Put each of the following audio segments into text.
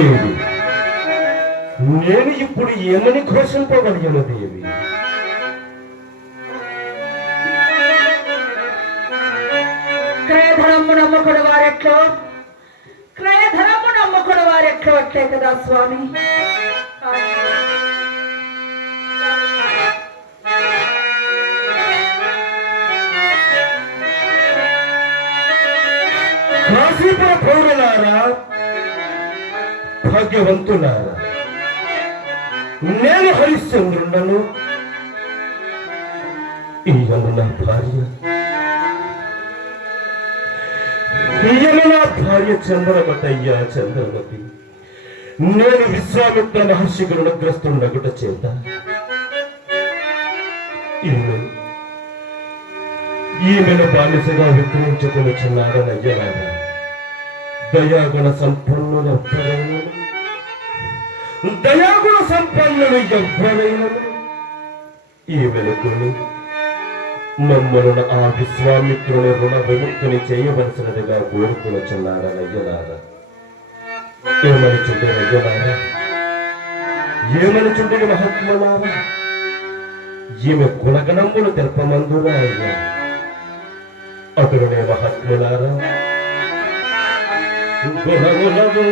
దేవి నేను ఇప్పుడు ఏమని ఘోషింపగలిగిన దేవి? క్రయధనము నమ్మకుడు వారెట్లో క్రయధనము నమ్మకుడు వారెట్లో అట్లే కదా స్వామి? భాగ్యవంతులారా. నేను హరిశ్చంద్రుండను ఈయన నా భార్య. ఈయన నా భార్య చంద్రమతయ్య చంద్రమతి. నేను విశ్వామిత్ర మహర్షి రుణగ్రస్తున్నగుట చేత. ఈమె ఈమెను బానిసగా విక్రయించుకొని చిన్నాడనయ్యలాగా దయాగుణ సంపన్నులు ఎవ్వరైనను దయాగుణ సంపన్నులు ఎవ్వరైనను ఈ కొని మమ్మలను ఆ విశ్వామిత్రుని రుణ విముక్తిని చేయవలసినదిగా కోరుకుని చిన్నాడనయ్యలాగా ఏమని చుండనయ్యలారా ఏమని చుండని మహాత్మలారా? ఈమె గుణగణములు తెలపమందురా అయ్యా. అతడునే మహాత్ములారా. గుణములగు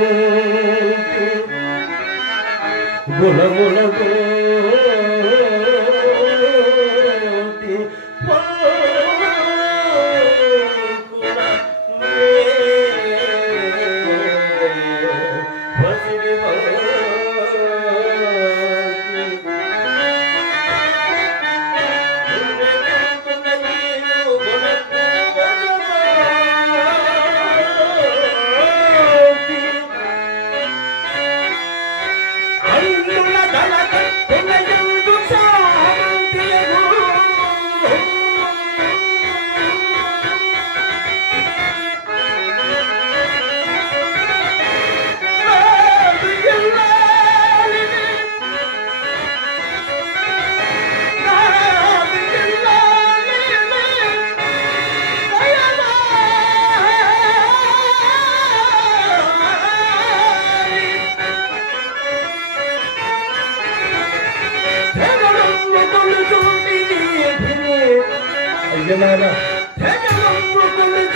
గుణములగు Yeah, yeah, yeah. Hey,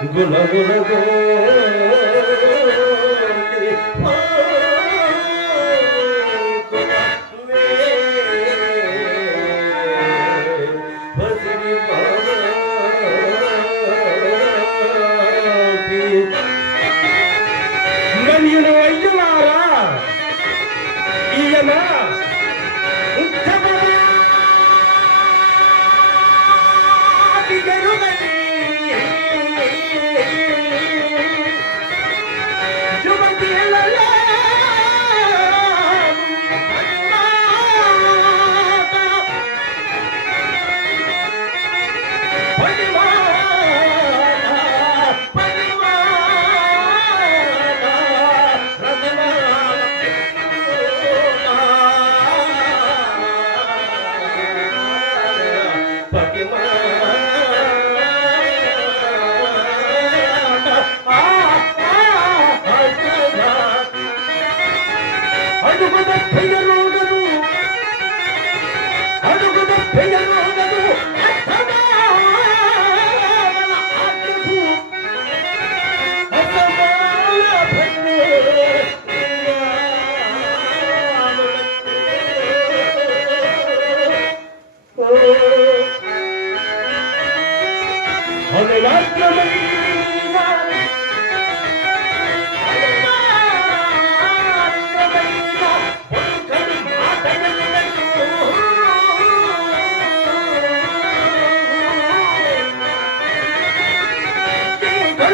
గుణగుణగోటి మరియు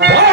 నేను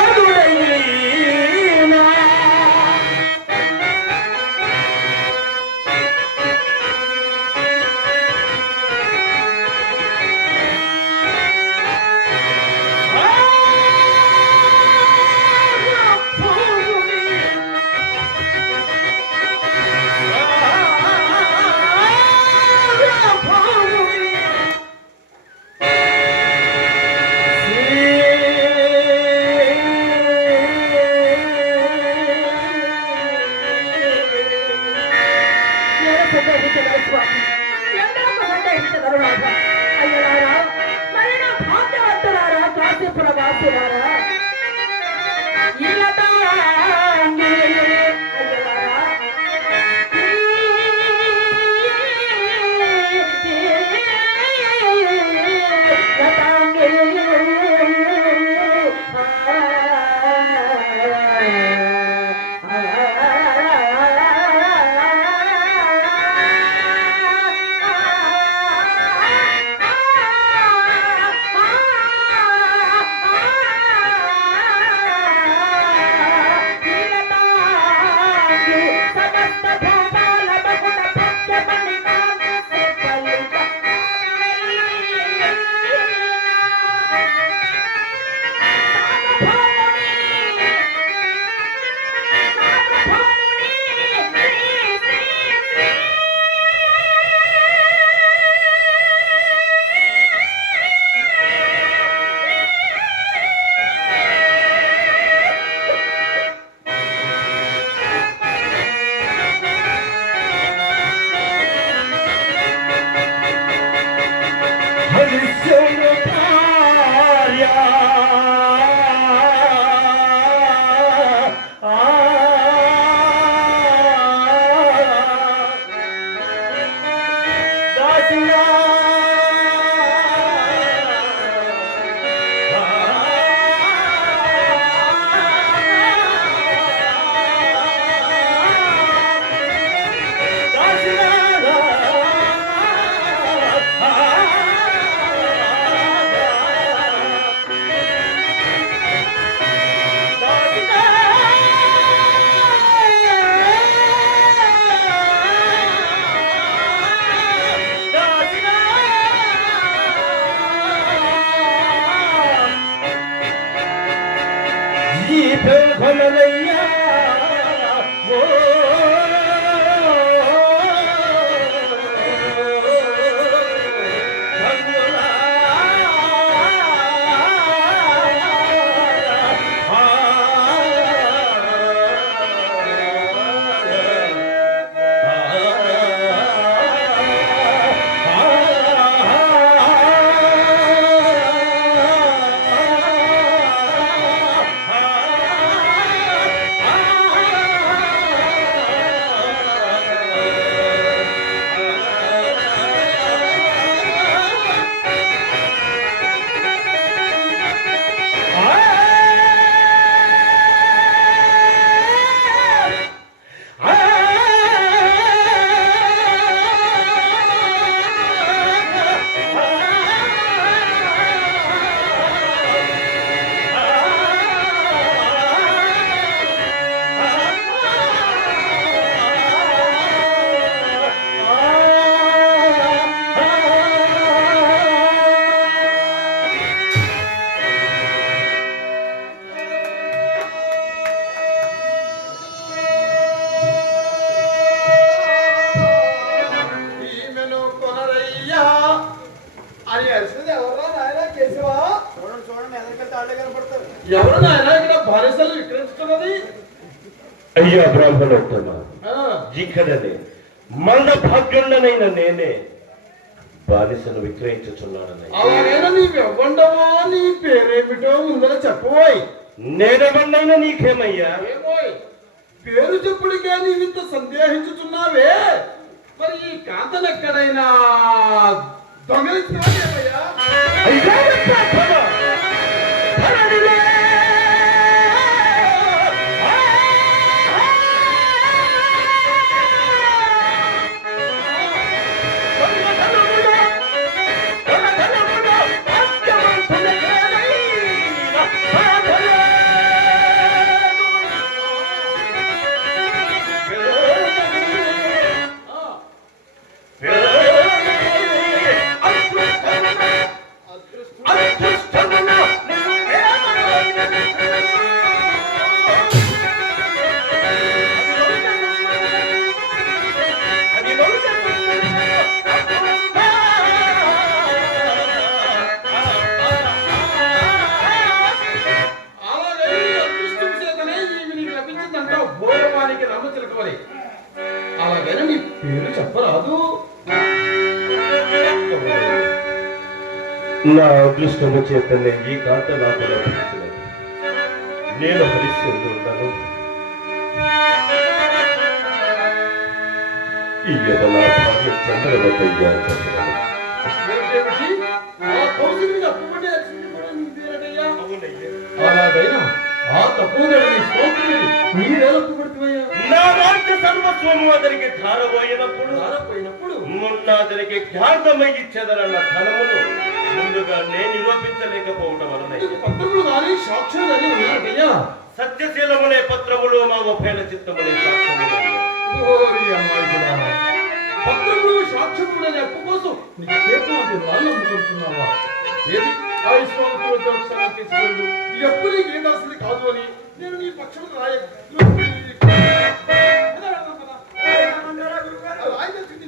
ఎవరు నాయన ఇక్కడ బానిసలు విక్రయిస్తున్నది? అయ్యా బ్రాహ్మణోత్తమ ఇక్కడనే మంద భాగ్యుండనైన నేనే బానిసను విక్రయించుచున్నానని. అలాగైనా నీవు ఎవ్వండవో నీ పేరేమిటో ముందర చెప్పబోయ్. నేనేమన్నైనా నీకేమయ్యా? ఏమోయ్ పేరు చెప్పుడికే నీవింత సందేహించుచున్నావే. మరి ఈ కాంతను ఎక్కడైనా నా అదృష్టము చేతనే ఈ కాంత నాకు లభించినది నేను హరిశ్చంద్రుడను. ఈ యొక్క నా భార్య చంద్రవతయ్య నీ రాజ్య సర్వస్వము అతనికి ధారపోయినప్పుడు దారపోయినప్పుడు మొన్న అతనికి ఖ్యాతమై ఇచ్చేదనన్న ధనమును ముందుగా నేను నిరూపించలేకపోవటం వలన పత్రములు కానీ సాక్ష్యాలు అయ్యా సత్యశీలమునే పత్రములు మా ముఖైన చిత్తమునే పత్రములు సాక్ష్యముడని అప్పు కోసం అనుకుంటున్నావా ఏది? ఆ ఇష్టవంతులతో ఒకసారి తీసుకెళ్ళు నీకు ఏం కాదు అని నేను నీ పక్షం రాయ రాయదలిసింది